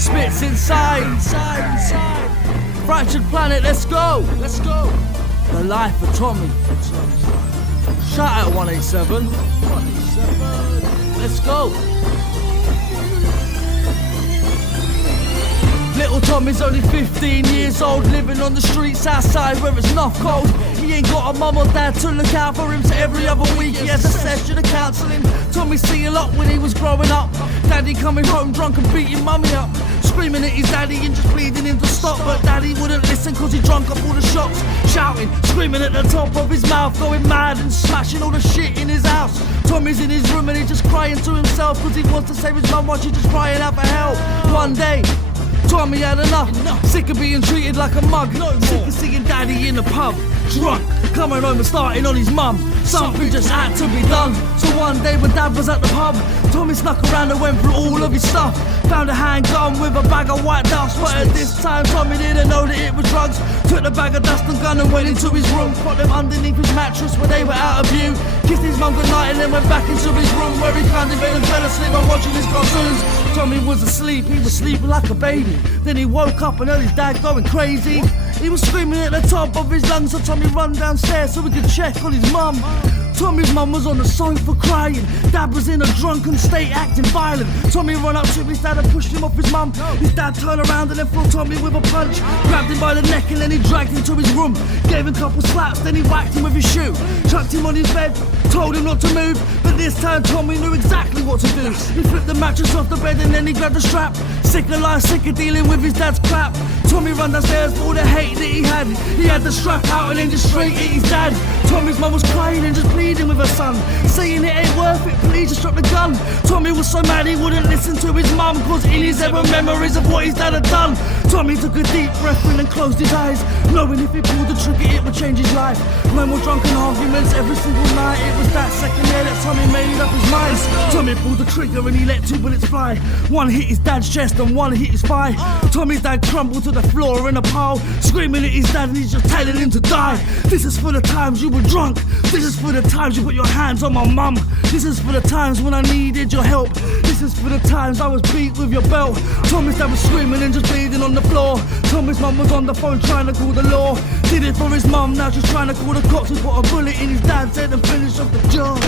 Spitz inside. Fractured planet, let's go. The life of Tommy. Shout out 187. Let's go. Little Tommy's only 15 years old, living on the streets outside where it's not cold. He ain't got a mum or dad to look out for him, so every other week he has a session of counselling. Tommy's seen a lot when he was growing up. Daddy coming home drunk and beating mummy up, screaming at his daddy and just pleading him to stop. But daddy wouldn't listen cause he drunk up all the shots, shouting, screaming at the top of his mouth, going mad and smashing all the shit in his house. Tommy's in his room and he's just crying to himself cause he wants to save his mum while she's just crying out for help. One day Tommy had enough, sick of being treated like a mug, sick of seeing daddy in the pub, drunk, coming home and starting on his mum. Something just had to be done. So one day when dad was at the pub, Tommy snuck around and went through all of his stuff. Found a handgun with a bag of white dust, but at this time Tommy didn't know that it was drugs. Took the bag of dust and gun and went into his room, put them underneath his mattress where they were out of view. Kissed his mum goodnight and then went back into his room where he found in bed and fell asleep while watching his cartoons. Tommy was asleep, he was sleeping like a baby. Then he woke up and heard his dad going crazy. He was screaming at the top of his lungs, so Tommy run downstairs so he could check on his mum. Tommy's mum was on the sofa crying. Dad was in a drunken state acting violent. Tommy ran up to his dad and pushed him off his mum. His dad turned around and then fought Tommy with a punch, grabbed him by the neck and then he dragged him to his room. Gave him a couple slaps, then he whacked him with his shoe. Chucked him on his bed, told him not to move. But this time Tommy knew exactly what to do. He flipped the mattress off the bed and then he grabbed the strap. Sick of life, sick of dealing with his dad's crap. Tommy ran downstairs for all the hate that he had. He had the strap out and then just straight at his dad. Tommy's mum was crying and just pleading with her son, saying it ain't worth it, please just drop the gun. Tommy was so mad he wouldn't listen to his mum, cause in his head were memories of what his dad had done. Tommy took a deep breath in and closed his eyes, knowing if he pulled the trigger it would change his life. No more drunken arguments every single night. It was that second day that Tommy made up his mind. Tommy pulled the trigger and he let 2 bullets fly. One hit his dad's chest and one hit his thigh. Tommy's dad crumbled to the floor in a pile, screaming at his dad and he's just telling him to die. This is for the times you were drunk. This is for the times you put your hands on my mum. This is for the times when I needed your help. This is for the times I was beat with your belt. Tommy's dad was screaming and just bleeding on the floor. Tommy's mum was on the phone trying to call the law. Did it for his mum, now she's trying to call the cops and put a bullet in his dad's head and finish off the job.